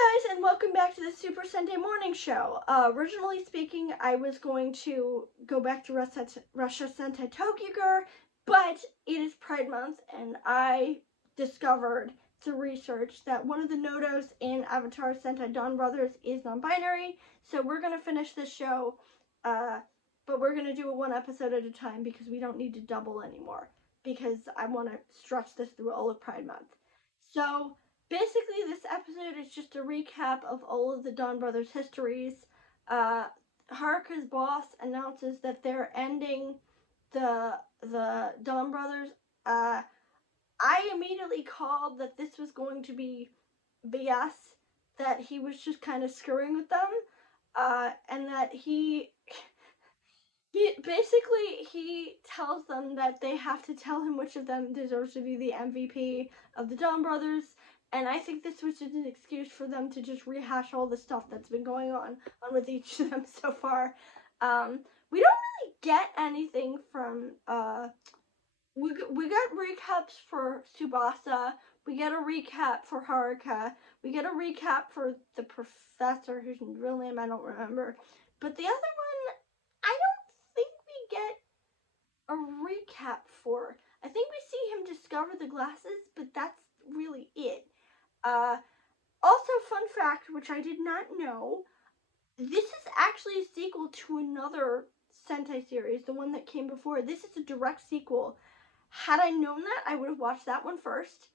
Hi guys, and welcome back to the Super Sentai Morning Show. Originally speaking, I was going to go back to Russia Sentai Tokyo, but it is Pride Month, and I discovered through research that one of the Nodos in Avataro Sentai Donbrothers is non-binary, so we're going to finish this show, but we're going to do it one episode at a time because we don't need to double anymore, because I want to stretch this through all of Pride Month. So, basically, this episode is just a recap of all of the Donbrothers' histories. Haruka's boss announces that they're ending the Donbrothers. I immediately called that this was going to be BS, that he was just kind of screwing with them, and that he tells them that they have to tell him which of them deserves to be the MVP of the Donbrothers. And I think this was just an excuse for them to just rehash all the stuff that's been going on with each of them so far. We don't really get anything from, we got recaps for Tsubasa, we get a recap for Haruka, we get a recap for the professor, whose real name I don't remember, but the other one, I don't think we get a recap for. I think we see him discover the glasses, but that's really it. Also, fun fact, which I did not know, this is actually a sequel to another Sentai series, the one that came before. This is a direct sequel. Had I known that, I would have watched that one first,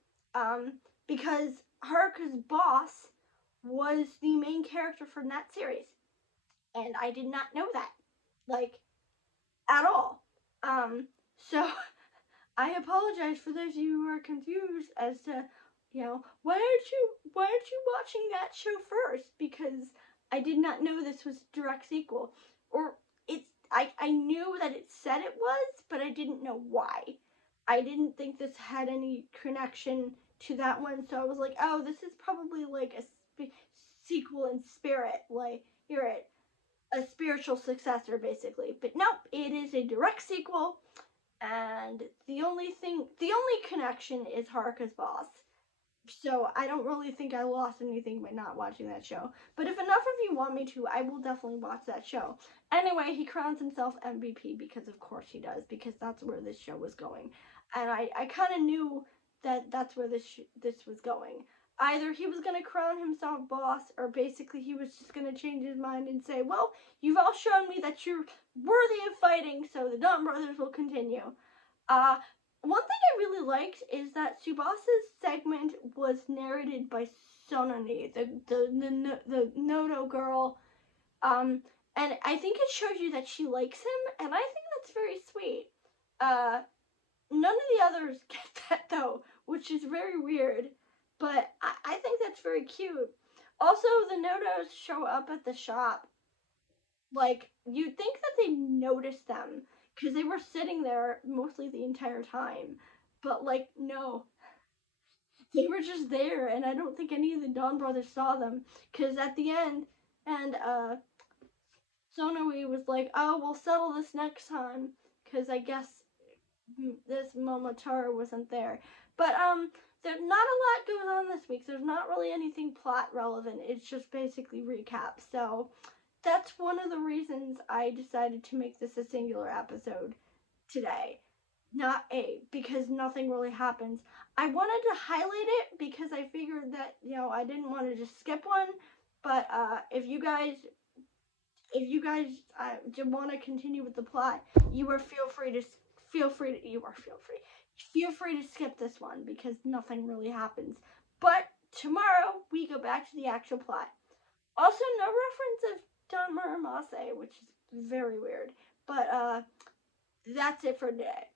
because Haruka's boss was the main character from that series, and I did not know that, like, at all. So I apologize for those of you who are confused as to, why aren't you watching that show first? Because I did not know this was a direct sequel. Or I knew that it said it was, but I didn't know why. I didn't think this had any connection to that one, so I was like, oh, this is probably like a sequel in spirit, like, a spiritual successor, basically. But nope, it is a direct sequel, and the only connection is Haruka's boss. So I don't really think I lost anything by not watching that show. But if enough of you want me to, I will definitely watch that show. Anyway, he crowns himself MVP because of course he does, because that's where this show was going. And I kind of knew that that's where this was going. Either he was going to crown himself boss, or basically he was just going to change his mind and say, well, you've all shown me that you're worthy of fighting, so the Donbrothers will continue. One thing I really liked is that Tsubasa's segment was narrated by Sononi, the Nodo girl, and I think it shows you that she likes him, and I think that's very sweet. None of the others get that though, which is very weird, but I think that's very cute. Also, the Nodos show up at the shop. Like, you'd think that they noticed them, because they were sitting there mostly the entire time. But, like, no. They were just there, and I don't think any of the Donbrothers saw them. Because at the end, and, Sonoi was like, oh, we'll settle this next time. Because I guess this Momotaro wasn't there. But, there's not a lot going on this week. There's not really anything plot relevant. It's just basically recap. So, that's one of the reasons I decided to make this a singular episode today. Not because nothing really happens. I wanted to highlight it because I figured that, I didn't want to just skip one. But if you guys want to continue with the plot, feel free to skip this one because nothing really happens. But tomorrow we go back to the actual plot. Also, no reference of Don Muramasa, which is very weird. But that's it for today.